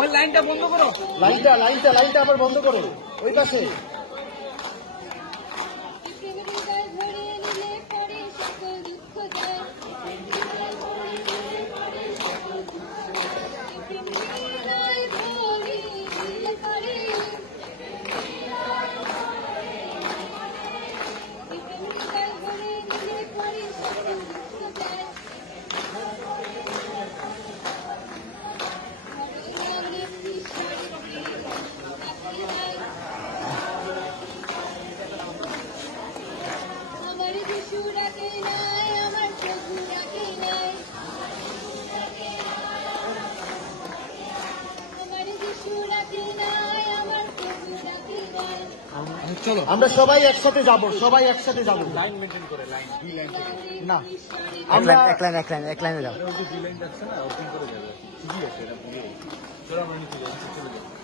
ওই লাইনটা বন্ধ করো, লাইনটা আবার বন্ধ করো ওই পাশে। চলো আমরা সবাই একসাথে যাব, লাইন মেনটেন করে, লাইন দুই লাইন থেকে না, আমরা এক লাইনে যাবো। দুই লাইন যাচ্ছে না, ওপেন করে যাবে, ঠিকই আছে, এটা পুরো চলো আমরা নিচে যাই, চলে যাই।